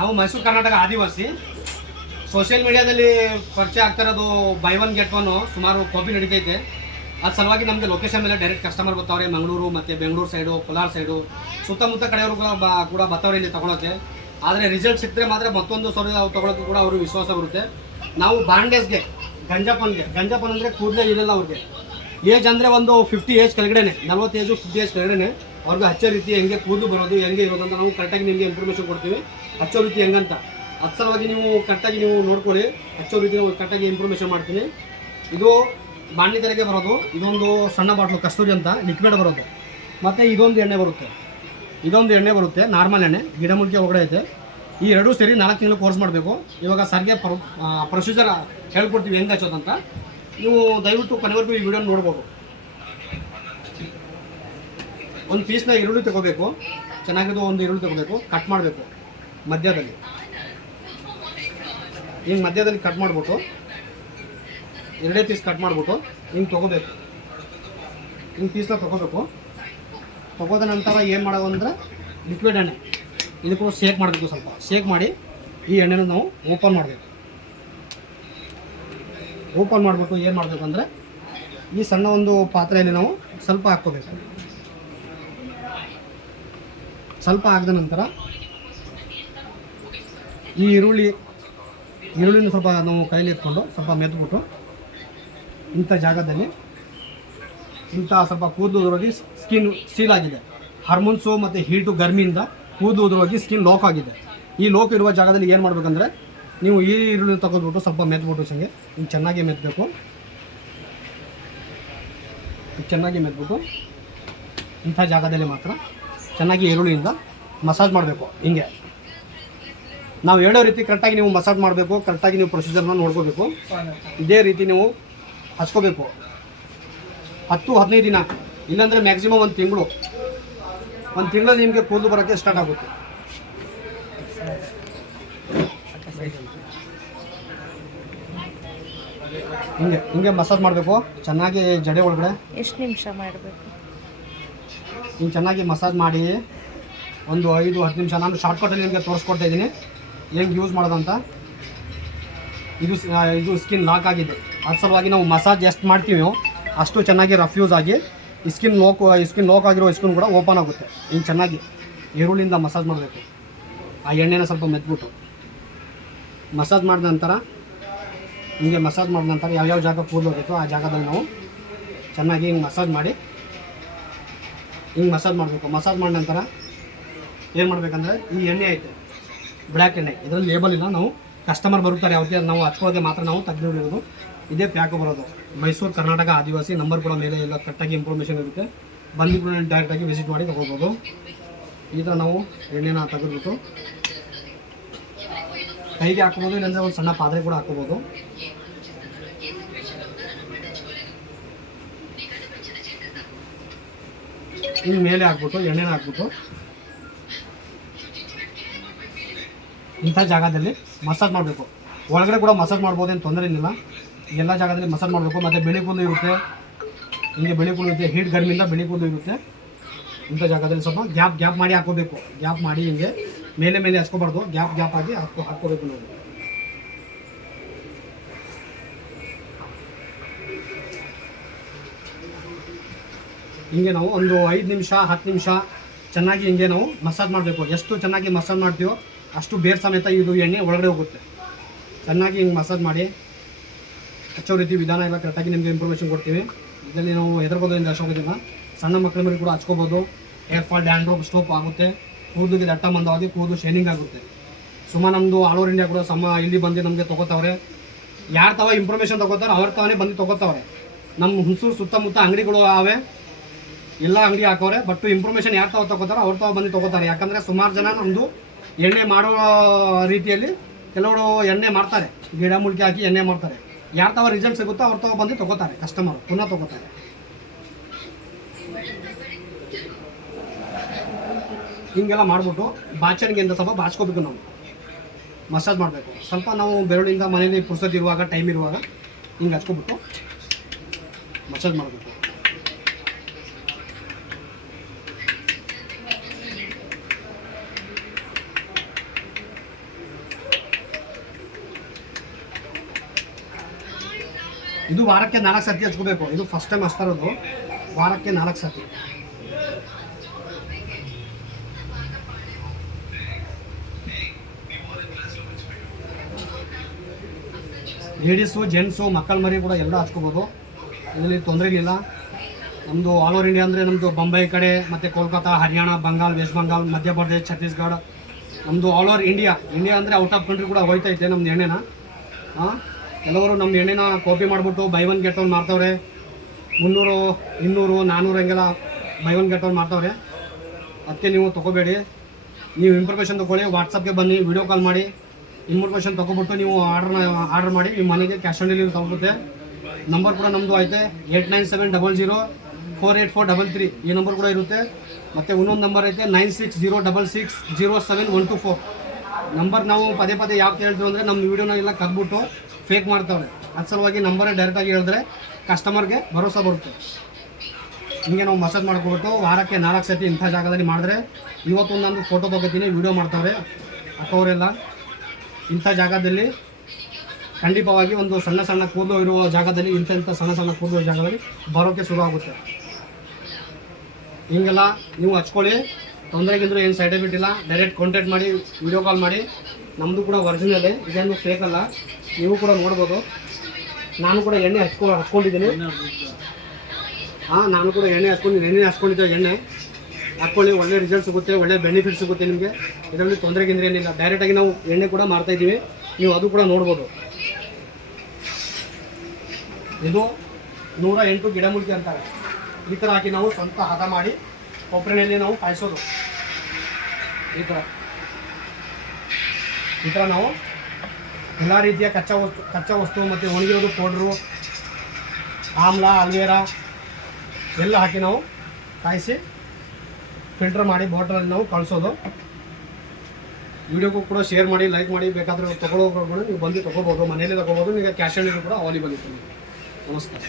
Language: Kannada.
ನಾವು ಮೈಸೂರು ಕರ್ನಾಟಕ ಆದಿವಾಸಿ. ಸೋಷಿಯಲ್ ಮೀಡಿಯಾದಲ್ಲಿ ಪರಿಚಯ ಆಗ್ತಾ ಇರೋದು ಬೈ ಒನ್ ಗೆಟ್ ಒನ್ ಸುಮಾರು ಕಾಪಿ ನಡೀತೈತೆ. ಅದು ಸಲುವಾಗಿ ನಮಗೆ ಲೊಕೇಶನ್ ಮೇಲೆ ಡೈರೆಕ್ಟ್ ಕಸ್ಟಮರ್ ಬರ್ತಾವ್ರೆ. ಮಂಗಳೂರು ಮತ್ತು ಬೆಂಗಳೂರು ಸೈಡು, ಕೋಲಾರ ಸೈಡು, ಸುತ್ತಮುತ್ತ ಕಡೆಯವರು ಕೂಡ ಬರ್ತಾವ್ರೆ ಇಲ್ಲಿ ತೊಗೊಳಕ್ಕೆ. ಆದರೆ ರಿಸಲ್ಟ್ ಸಿಕ್ಕರೆ ಮಾತ್ರ ಮತ್ತೊಂದು ಸಾವಿರ ತೊಗೊಳಕ್ಕೆ ಕೂಡ ಅವರು ವಿಶ್ವಾಸ ಬರುತ್ತೆ. ನಾವು ಬಾಂಡೇಜ್ಗೆ ಗಂಜಾಪನ್ ಅಂದರೆ ಕೂದಲೇ ಇರಲ್ಲ ಅವ್ರಿಗೆ. ಏಜ್ ಅಂದರೆ ಒಂದು 50 ಏಜ್ ಕೆಳಗಡೆ, 40 ಏಜು 50 ಏಜ್ ಕೆಳಗಡೆ ಅವ್ರಿಗೆ ಹಚ್ಚೋ ರೀತಿ ಹೆಂಗೆ ಕೂದಲು ಬರೋದು, ಹೆಂಗೆ ಇರೋದು ಅಂತ ನಾವು ಕರೆಕ್ಟಾಗಿ ನಿಮಗೆ ಇನ್ಫಾರ್ಮೇಷನ್ ಕೊಡ್ತೀವಿ. ಹಚ್ಚೋ ರೀತಿ ಹೆಂಗಂತ ಅದು ಸಲುವಾಗಿ ನೀವು ಕರೆಕ್ಟಾಗಿ ನೀವು ನೋಡ್ಕೊಳ್ಳಿ. ಹಚ್ಚೋ ರೀತಿ ನಾವು ಕರೆಕ್ಟಾಗಿ ಇನ್ಫಾರ್ಮೇಷನ್ ಮಾಡ್ತೀನಿ. ಇದು ಬಾಣಲಿ ತೆರೆಗೆ ಬರೋದು. ಇದೊಂದು ಸಣ್ಣ ಬಾಟ್ಲು ಕಸ್ತೂರಿ ಅಂತ ಲಿಕ್ವಿಡ್ ಬರೋದು. ಮತ್ತು ಇದೊಂದು ಎಣ್ಣೆ ಬರುತ್ತೆ, ನಾರ್ಮಲ್ ಎಣ್ಣೆ, ಗಿಡಮೂಲಿಕೆ ಒಳಗಡೆ ಐತೆ. ಈ ಎರಡೂ ಸೇರಿ 4 ತಿಂಗಳು ಕೋರ್ಸ್ ಮಾಡಬೇಕು. ಇವಾಗ ಸರ್ಗೆ ಪ್ರೊಸೀಜರ್ ಹೇಳ್ಕೊಡ್ತೀವಿ ಹೆಂಗೆ ಹಚ್ಚೋದಂತ. ನೀವು ದಯವಿಟ್ಟು ಕೊನೆವರೆಗೂ ಈ ವಿಡಿಯೋ ನೋಡ್ಬೋದು. ಒಂದು ಪೀಸ್ನ ಈರುಳ್ಳಿ ತಗೋಬೇಕು, ಚೆನ್ನಾಗಿದ್ದು ಒಂದು ಈರುಳ್ಳಿ ತಗೋಬೇಕು, ಕಟ್ ಮಾಡಬೇಕು ಮಧ್ಯದಲ್ಲಿ. ಹಿಂಗೆ ಮಧ್ಯದಲ್ಲಿ ಕಟ್ ಮಾಡಿಬಿಟ್ಟು 2 ಪೀಸ್ ಕಟ್ ಮಾಡಿಬಿಟ್ಟು ಹಿಂಗೆ ತೊಗೋಬೇಕು. ಹಿಂಗೆ ಪೀಸ್ನ ತೊಗೋದ ನಂತರ ಏನು ಮಾಡೋದು ಅಂದರೆ ಲಿಕ್ವಿಡ್ ಎಣ್ಣೆ ಇದಕ್ಕೂ ಶೇಕ್ ಮಾಡಬೇಕು. ಸ್ವಲ್ಪ ಶೇಕ್ ಮಾಡಿ ಈ ಎಣ್ಣೆನ ನಾವು ಓಪನ್ ಮಾಡಬೇಕು. ಓಪನ್ ಮಾಡಿಬಿಟ್ಟು ಏನು ಮಾಡಬೇಕು ಅಂದರೆ ಈ ಸಣ್ಣ ಒಂದು ಪಾತ್ರೆಯಲ್ಲಿ ನಾವು ಸ್ವಲ್ಪ ಹಾಕ್ಕೋಬೇಕು. ಸ್ವಲ್ಪ ಹಾಕಿದ ನಂತರ ಈ ಈರುಳ್ಳಿನ ಸ್ವಲ್ಪ ನಾವು ಕೈಲಿ ಎತ್ಕೊಂಡು ಸ್ವಲ್ಪ ಮೆದ್ಬಿಟ್ಟು ಇಂಥ ಜಾಗದಲ್ಲಿ ಸ್ವಲ್ಪ ಕೂದಲು ಉದುರೋಗಿ ಸ್ಕಿನ್ ಸೀಲ್ ಆಗಿದೆ. ಹಾರ್ಮೋನ್ಸು ಮತ್ತು ಹೀಟು ಗರ್ಮಿಯಿಂದ ಕೂದಲು ಉದುರೋಗಿ ಸ್ಕಿನ್ ಲಾಕ್ ಆಗಿದೆ. ಈ ಲಾಕ್ ಇರುವ ಜಾಗದಲ್ಲಿ ಏನು ಮಾಡಬೇಕಂದ್ರೆ ನೀವು ಈ ಈರುಳ್ಳಿನ ತಗೊಂಡ್ಬಿಟ್ಟು ಸ್ವಲ್ಪ ಮೆದ್ಬಿಟ್ಟು ಹಿಂಗೆ ಚೆನ್ನಾಗಿ ಮೆದ್ದಬೇಕು. ಚೆನ್ನಾಗಿ ಮೆದ್ಬಿಟ್ಟು ಇಂಥ ಜಾಗದಲ್ಲಿ ಮಾತ್ರ ಚೆನ್ನಾಗಿ ಈರುಳ್ಳಿಯಿಂದ ಮಸಾಜ್ ಮಾಡಬೇಕು. ಹಿಂಗೆ ನಾವು ಹೇಳೋ ರೀತಿ ಕರೆಕ್ಟಾಗಿ ನೀವು ಮಸಾಜ್ ಮಾಡಬೇಕು. ಕರೆಕ್ಟಾಗಿ ನೀವು ಪ್ರೊಸೀಜರ್ನ ನೋಡ್ಕೋಬೇಕು. ಇದೇ ರೀತಿ ನೀವು ಹಚ್ಕೋಬೇಕು 10-15 ದಿನ, ಇಲ್ಲಾಂದರೆ ಮ್ಯಾಕ್ಸಿಮಮ್ ಒಂದು ತಿಂಗಳಲ್ಲಿ ನಿಮಗೆ ಕೂದಲು ಬರೋಕ್ಕೆ ಸ್ಟಾರ್ಟ್ ಆಗುತ್ತೆ. ಹಿಂಗೆ ಮಸಾಜ್ ಮಾಡಬೇಕು ಚೆನ್ನಾಗಿ ಜಡೆ ಒಳಗಡೆ. ಎಷ್ಟು ನಿಮಿಷ ಮಾಡಬೇಕು? ಹಿಂಗೆ ಚೆನ್ನಾಗಿ ಮಸಾಜ್ ಮಾಡಿ ಒಂದು 5-10 ನಿಮಿಷ. ನಾನು ಶಾರ್ಟ್ಕಟಲ್ಲಿ ನಿಮಗೆ ತೋರಿಸ್ಕೊಡ್ತಾ ಇದ್ದೀನಿ ಹೆಂಗೆ ಯೂಸ್ ಮಾಡೋದಂತ. ಇದು ಸ್ಕಿನ್ ಲಾಕ್ ಆಗಿದೆ. ಅದ್ರ ಸಲುವಾಗಿ ನಾವು ಮಸಾಜ್ ಎಷ್ಟು ಮಾಡ್ತೀವಿ ಅಷ್ಟು ಚೆನ್ನಾಗಿ ರಫ್ಯೂಸ್ ಆಗಿ ಸ್ಕಿನ್ ಲಾಕ್ ಆಗಿರೋ ಸ್ಕಿನ್ ಕೂಡ ಓಪನ್ ಆಗುತ್ತೆ. ಹಿಂಗೆ ಚೆನ್ನಾಗಿ ಈರುಳ್ಳಿಯಿಂದ ಮಸಾಜ್ ಮಾಡಬೇಕು. ಆ ಎಣ್ಣೆನ ಸ್ವಲ್ಪ ಮೆದ್ಬಿಟ್ಟು ಮಸಾಜ್ ಮಾಡಿದ ನಂತರ ಯಾವ್ಯಾವ ಜಾಗ ಕೂದಲು ಹೋಗಿತ್ತು ಆ ಜಾಗದಲ್ಲಿ ನಾವು ಚೆನ್ನಾಗಿ ಹಿಂಗೆ ಮಸಾಜ್ ಮಾಡಬೇಕು. ಮಸಾಜ್ ಮಾಡಿದ ನಂತರ ಏನು ಮಾಡಬೇಕಂದ್ರೆ ಈ ಎಣ್ಣೆ ಐತೆ ಬ್ಲ್ಯಾಕ್ ಎಣ್ಣೆ, ಇದರಲ್ಲಿ ಲೇಬಲ್ ಇಲ್ಲ. ನಾವು ಕಸ್ಟಮರ್ ಬರುತ್ತಾರೆ ಯಾವತ್ತೇ ನಾವು ಹಚ್ಕೊಳ್ಳೋದೆ ಮಾತ್ರ ನಾವು ತೆಗೆದಿರೋದು. ಇದೇ ಪ್ಯಾಕ್ ಬರೋದು. ಮೈಸೂರು ಕರ್ನಾಟಕ ಆದಿವಾಸಿ ನಂಬರ್ ಕೂಡ ಮೇಲೆ ಎಲ್ಲ ಕರೆಕ್ಟಾಗಿ ಇನ್ಫಾರ್ಮೇಷನ್ ಇರುತ್ತೆ. ಬಂದು ಕೂಡ ಡೈರೆಕ್ಟಾಗಿ ವಿಸಿಟ್ ಮಾಡಿ ತೊಗೊಳ್ಬೋದು. ಈ ಥರ ನಾವು ಎಣ್ಣೆನ ತೆಗೆದ್ಬಿಟ್ಟು ಕೈಗೆ ಹಾಕ್ಬೋದು, ಇಲ್ಲಾಂದರೆ ಒಂದು ಸಣ್ಣ ಪಾತ್ರೆ ಕೂಡ ಹಾಕ್ಕೋಬೋದು. ಇನ್ನು ಮೇಲೆ ಹಾಕ್ಬಿಟ್ಟು ಎಣ್ಣೆನ ಹಾಕ್ಬಿಟ್ಟು ಇಂಥ ಜಾಗದಲ್ಲಿ ಮಸಾಜ್ ಮಾಡಬೇಕು. ಒಳಗಡೆ ಕೂಡ ಮಸಾಜ್ ಮಾಡ್ಬೋದು, ಏನು ತೊಂದರೆ ಏನಿಲ್ಲ. ಎಲ್ಲ ಜಾಗದಲ್ಲಿ ಮಸಾಜ್ ಮಾಡಬೇಕು. ಮತ್ತು ಬೆಳೆ ಕೂದಲು ಇರುತ್ತೆ, ಹಿಂಗೆ ಬೆಳೆ ಕೂದಲು ಇರುತ್ತೆ, ಹೀಟ್ ಗರ್ಮಿಂದ ಬೆಳೆ ಕೂದಲು ಇರುತ್ತೆ. ಇಂಥ ಜಾಗದಲ್ಲಿ ಸ್ವಲ್ಪ ಗ್ಯಾಪ್ ಮಾಡಿ ಹಾಕೋಬೇಕು. ಗ್ಯಾಪ್ ಮಾಡಿ ಹಿಂಗೆ ಮೇಲೆ ಹಚ್ಕೋಬಾರ್ದು, ಗ್ಯಾಪ್ ಆಗಿ ಹಾಕ್ಕೋಬೇಕು ನಾವು. ಹಿಂಗೆ ನಾವು ಒಂದು 5 ನಿಮಿಷ 10 ನಿಮಿಷ ಚೆನ್ನಾಗಿ ಹಿಂಗೆ ನಾವು ಮಸಾಜ್ ಮಾಡಬೇಕು. ಎಷ್ಟು ಚೆನ್ನಾಗಿ ಮಸಾಜ್ ಮಾಡ್ತೀವೋ ಅಷ್ಟು ಬೇರೆ ಸಮೇತ ಇದು ಎಣ್ಣೆ ಒಳಗಡೆ ಹೋಗುತ್ತೆ. ಚೆನ್ನಾಗಿ ಹಿಂಗೆ ಮಸಾಜ್ ಮಾಡಿ ಹಚ್ಚೋ ರೀತಿ ವಿಧಾನ ಎಲ್ಲ ಕರೆಕ್ಟಾಗಿ ನಿಮಗೆ ಇನ್ಫಾರ್ಮೇಷನ್ ಕೊಡ್ತೀವಿ. ಇದರಲ್ಲಿ ನಾವು ಹೆದರ್ಬೋದ್ರಿಂದ ಅಷ್ಟೋಗೋದಿಲ್ಲ. ಸಣ್ಣ ಮಕ್ಕಳ ಮೇಲೆ ಕೂಡ ಹಚ್ಕೋಬೋದು. ಹೇರ್ ಫಾಲ್, ಡ್ಯಾಂಡ್ರಫ್, ಸ್ಟೋಪ್ ಆಗುತ್ತೆ. ಕೂದಲಿಗೆ ದಟ್ಟ ಮಂದವಾಗಿ ಕೂದಲು ಶೈನಿಂಗ್ ಆಗುತ್ತೆ. ಸುಮಾರು ನಮ್ಮದು ಆಲ್ ಓವರ್ ಇಂಡಿಯಾ ಕೂಡ ಇಲ್ಲಿ ಬಂದು ನಮಗೆ ತೊಗೋತಾವ್ರೆ. ಯಾರು ತಾವ ಇನ್ಫಾರ್ಮೇಷನ್ ತೊಗೋತಾರೆ ಅವ್ರ ತಾವೇ ಬಂದು ತೊಗೋತಾವ್ರೆ. ನಮ್ಮ ಹುಣಸೂರು ಸುತ್ತಮುತ್ತ ಅಂಗಡಿಗಳು ಅವೆ, ಎಲ್ಲ ಅಂಗಡಿ ಹಾಕೋರೆ. ಬಟ್ ಇನ್ಫಾರ್ಮೇಷನ್ ಯಾರು ತೊಗೋತಾರೋ ಅವ್ರ ತಾವ ಬಂದು ತೊಗೋತಾರೆ. ಯಾಕಂದರೆ ಸುಮಾರು ಜನ ನಮ್ಮದು ಎಣ್ಣೆ ಮಾಡೋ ರೀತಿಯಲ್ಲಿ ಕೆಲವರು ಎಣ್ಣೆ ಮಾಡ್ತಾರೆ, ಗಿಡ ಮೂಲಿಕೆ ಹಾಕಿ ಎಣ್ಣೆ ಮಾಡ್ತಾರೆ. ಯಾರು ತಾವ ರಿಸಲ್ಟ್ ಸಿಗುತ್ತೋ ಅವ್ರ ತಾವ ಬಂದು ತೊಗೋತಾರೆ. ಕಸ್ಟಮರ್ ಪುನಃ ತೊಗೋತಾರೆ. ಹಿಂಗೆಲ್ಲ ಮಾಡಿಬಿಟ್ಟು ಬಾಚಣಿಗೆಯಿಂದ ಸ್ವಲ್ಪ ಬಾಚ್ಕೋಬೇಕು. ನಾವು ಮಸಾಜ್ ಮಾಡಬೇಕು. ಸ್ವಲ್ಪ ನಾವು ಬೆರಳಿಂದ ಮನೇಲಿ ಪುರ್ಸೋದು ಇರುವಾಗ, ಟೈಮ್ ಇರುವಾಗ ಹಿಂಗೆ ಹಚ್ಕೊಬಿಟ್ಟು ಮಸಾಜ್ ಮಾಡಬೇಕು. ಇದು ವಾರಕ್ಕೆ 4 ಸತಿ ಹಚ್ಕೋಬೇಕು. ಇದು ಫಸ್ಟ್ ಟೈಮ್ ಹಚ್ತಾ ಇರೋದು, ವಾರಕ್ಕೆ 4 ಸತಿ. ಲೇಡೀಸು ಜೆಂಟ್ಸು ಮಕ್ಕಳ ಮರಿ ಕೂಡ ಎಲ್ಲ ಹಚ್ಕೋಬೋದು, ಇದರಲ್ಲಿ ತೊಂದರೆ ಇಲ್ಲ. ನಮ್ಮದು ಆಲ್ ಓವರ್ ಇಂಡಿಯಾ ಅಂದರೆ ನಮ್ಮದು ಬೊಂಬೈ ಕಡೆ ಮತ್ತು ಕೋಲ್ಕತ್ತಾ, ಹರಿಯಾಣ, ಬಂಗಾಲ್, ವೆಸ್ಟ್ ಬಂಗಾಲ್, ಮಧ್ಯಪ್ರದೇಶ್, ಛತ್ತೀಸ್ಗಢ, ನಮ್ಮದು ಆಲ್ ಓವರ್ ಇಂಡಿಯಾ ಅಂದರೆ ಔಟ್ ಆಫ್ ಕಂಟ್ರಿ ಕೂಡ ಹೋಯ್ತೈತೆ ನಮ್ಮದು ಎಣ್ಣೆನ. ಕೆಲವರು ನಮ್ಮ ಎಣ್ಣೆನ ಕಾಪಿ ಮಾಡಿಬಿಟ್ಟು ಬೈ ಒನ್ ಗೆಟ್ ಒನ್ ಮಾಡ್ತವ್ರೆ. 300, 200, 400 ಹಂಗೆಲ್ಲ ಬೈ ಒನ್ ಗೆಟ್ ಒನ್ ಮಾಡ್ತವ್ರೆ. ಅದಕ್ಕೆ ನೀವು ತೊಗೋಬೇಡಿ. ನೀವು ಇನ್ಫಾರ್ಮೇಷನ್ ತೊಗೊಳ್ಳಿ, ವಾಟ್ಸಪ್ಗೆ ಬನ್ನಿ, ವಿಡಿಯೋ ಕಾಲ್ ಮಾಡಿ ಇನ್ಫಾರ್ಮೇಷನ್ ತೊಗೊಬಿಟ್ಟು ನೀವು ಆರ್ಡರ್ ಮಾಡಿ ನಿಮ್ಮ ಮನೆಗೆ ಕ್ಯಾಶ್ ಆನ್ ಡೆಲಿವರಿ ತಗೋಗುತ್ತೆ. ನಂಬರ್ ಕೂಡ ನಮ್ಮದು ಐತೆ 8970048433, ಈ ನಂಬರ್ ಕೂಡ ಇರುತ್ತೆ. ಮತ್ತು ಇನ್ನೊಂದು ನಂಬರ್ ಐತೆ 9606607124 ನಂಬರ್. ನಾವು ಪದೇ ಪದೇ ಯಾಕೆ ಹೇಳ್ತೀವಿ ಅಂದರೆ ನಮ್ಮ ವೀಡಿಯೋನ ಎಲ್ಲ ಕದ್ಬಿಟ್ಟು ಫೇಕ್ ಮಾಡ್ತಾವ್ರೆ. ಅದು ಸಲುವಾಗಿ ನಂಬರೇ ಡೈರೆಕ್ಟಾಗಿ ಹೇಳಿದ್ರೆ ಕಸ್ಟಮರ್ಗೆ ಭರೋಸೆ ಬರುತ್ತೆ. ಹಿಂಗೆ ನಾವು ಮಸಾಜ್ ಮಾಡ್ಕೊಬಿಟ್ಟು ವಾರಕ್ಕೆ 4 ಸತಿ ಇಂಥ ಜಾಗದಲ್ಲಿ ಮಾಡಿದ್ರೆ, ಇವತ್ತು ನಾನು ಫೋಟೋ ತೊಗೋತೀನಿ, ವೀಡಿಯೋ ಮಾಡ್ತಾವ್ರೆ ಅಕ್ಕವರೆಲ್ಲ. ಇಂಥ ಜಾಗದಲ್ಲಿ ಖಂಡಿತವಾಗಿ ಒಂದು ಸಣ್ಣ ಸಣ್ಣ ಕೂದಲು ಇರುವ ಜಾಗದಲ್ಲಿ, ಇಂಥ ಸಣ್ಣ ಸಣ್ಣ ಕೂದಲು ಇರೋ ಜಾಗದಲ್ಲಿ ಬರೋಕ್ಕೆ ಶುರು ಆಗುತ್ತೆ. ಹಿಂಗೆಲ್ಲ ನೀವು ಹಚ್ಕೊಳ್ಳಿ, ತೊಂದರೆಗಿಂದರೂ ಏನು ಸೈಡ್ ಎಫೆಕ್ಟ್ ಇಲ್ಲ. ಡೈರೆಕ್ಟ್ ಕಾಂಟ್ಯಾಕ್ಟ್ ಮಾಡಿ, ವಿಡಿಯೋ ಕಾಲ್ ಮಾಡಿ. ನಮ್ಮದು ಕೂಡ ಒರಿಜಿನಲ್ಲೇ, ಇದೇನು ಫೇಕ್ ಅಲ್ಲ. ನೀವು ಕೂಡ ನೋಡ್ಬೋದು. ನಾನು ಕೂಡ ಎಣ್ಣೆ ಹಚ್ಕೊಂಡಿದ್ದೀನಿ. ನಾನು ಕೂಡ ಎಣ್ಣೆ ಹಚ್ಕೊಂಡಿದ್ದೆ. ಎಣ್ಣೆ ಹಾಕ್ಕೊಳ್ಳಿ, ಒಳ್ಳೆ ರಿಸಲ್ಟ್ ಸಿಗುತ್ತೆ, ಒಳ್ಳೆ ಬೆನಿಫಿಟ್ ಸಿಗುತ್ತೆ ನಿಮಗೆ. ಇದರಲ್ಲಿ ತೊಂದರೆಗಿಂದ್ರೆ ಏನಿಲ್ಲ. ಡೈರೆಕ್ಟಾಗಿ ನಾವು ಎಣ್ಣೆ ಕೂಡ ಮಾಡ್ತಾಯಿದ್ದೀವಿ, ನೀವು ಅದು ಕೂಡ ನೋಡ್ಬೋದು. ಇದು 108 ಗಿಡಮೂಲಿಕೆ ಅಂತಾರೆ. ಈ ಥರ ಹಾಕಿ ನಾವು ಸ್ವಂತ ಹದ ಮಾಡಿ ಕೊಬ್ಬರಿನಲ್ಲಿ ನಾವು ಕಾಯಿಸೋದು. ಈ ಥರ ನಾವು ಎಲ್ಲ ರೀತಿಯ ಕಚ್ಚಾ ವಸ್ತು ಮತ್ತು ಒಣಗಿರೋದು ಪೌಡ್ರು, ಆಮ್ಲ, ಅಲ್ವೇರಾ ಎಲ್ಲ ಹಾಕಿ ನಾವು ಕಾಯಿಸಿ ಫಿಲ್ಟರ್ ಮಾಡಿ ಬಾಟಲಲ್ಲಿ ನಾವು ಕಳಿಸೋದು. ವಿಡಿಯೋಗೂ ಕೂಡ ಶೇರ್ ಮಾಡಿ, ಲೈಕ್ ಮಾಡಿ. ಬೇಕಾದರೆ ತೊಗೊಳ್ಳೋರು ಕೂಡ ನೀವು ಬಂದು ತೊಗೋಬೋದು, ಮನೆಯಲ್ಲೇ ತೊಗೋಬೋದು. ನಿಮಗೆ ಕ್ಯಾಶ್ ಆನ್ ಡೆಲಿವರಿ ಕೂಡ ಅವೈಲೇಬಲ್ ಇತ್ತು. ನಮಸ್ಕಾರ.